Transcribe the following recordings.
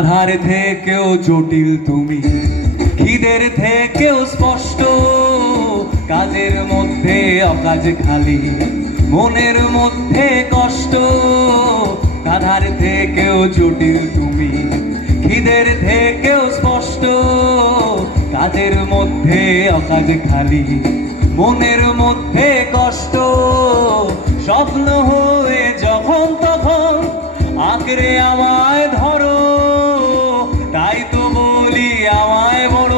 ধাঁধার থেকেও জটিল তুমি, খিদের থেকেও স্পষ্ট, কাজের মধ্যে অকাজ খালি, মনের মধ্যে কষ্ট। ধাঁধার থেকেও জটিল তুমি, খিদের থেকেও স্পষ্ট, কাজের মধ্যে অকাজ খালি, মনের মধ্যে কষ্ট। স্বপ্ন হয়ে যখন তখন আঁকড়ে আমায় ধরো, তাই তো বলি আমায় বড়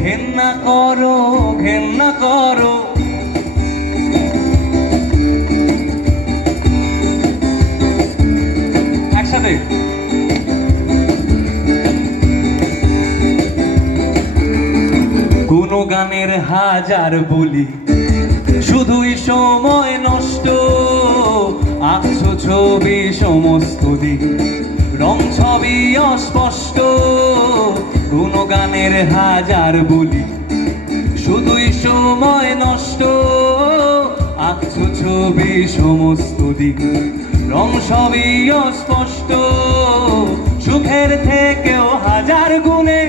ঘেন্না করো, ঘেন্না করো। একসাথে কোন গানের হাজার বলি, শুধুই সময় নষ্ট। আঁকছো ছবি সমস্ত দিন, রং ছবি অস্পষ্ট। কোন গানের হাজার বলি, শুধুই সময় নষ্ট। আঁকছো ছবি সমস্ত দিন, রং সবই অস্পষ্ট। সুখের থেকেও হাজার গুণে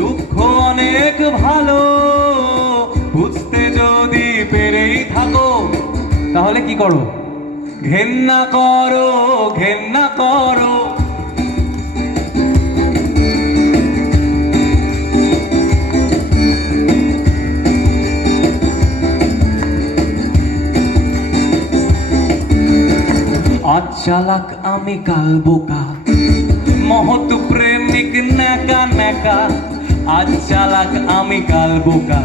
দুঃখ অনেক ভালো, বুঝতে যদি পেরেই থাকো তাহলে কি করো? ঘেন্না করো, ঘেন্না করো। আজ চালাক আমি কাল বোকা, মহৎ প্রেমিক নেকা নেকা। আজ চালাক আমি কাল বোকা,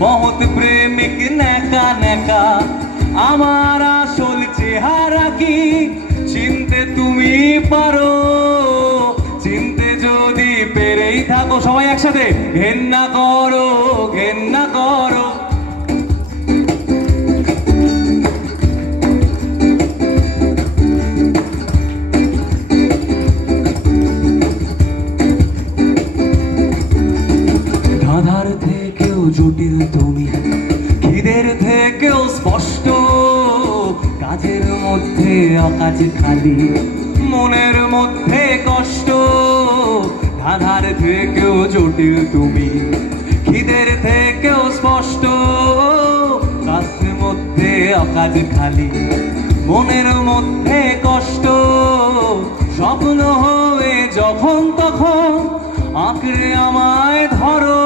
মহৎ প্রেমিক নেকা নেকা। আমার আসল চেহারা কি চিনতে তুমি পারো? চিনতে যদি পেরেই থাকো সবাই একসাথে ঘেন্না করো, ঘেন্না করো। ধাঁধার থেকেও জটিল তুমি, খিদের থেকেও স্পষ্ট, কাজের মধ্যে অকাজ খালি, মনের মধ্যে কষ্ট। ধাঁধার থেকেও জটিল তুমি, খিদের থেকেও স্পষ্ট, কাজের মধ্যে অকাজ খালি, মনের মধ্যে কষ্ট। স্বপ্ন হয়ে যখন তখন আঁকড়ে আমায় ধরো,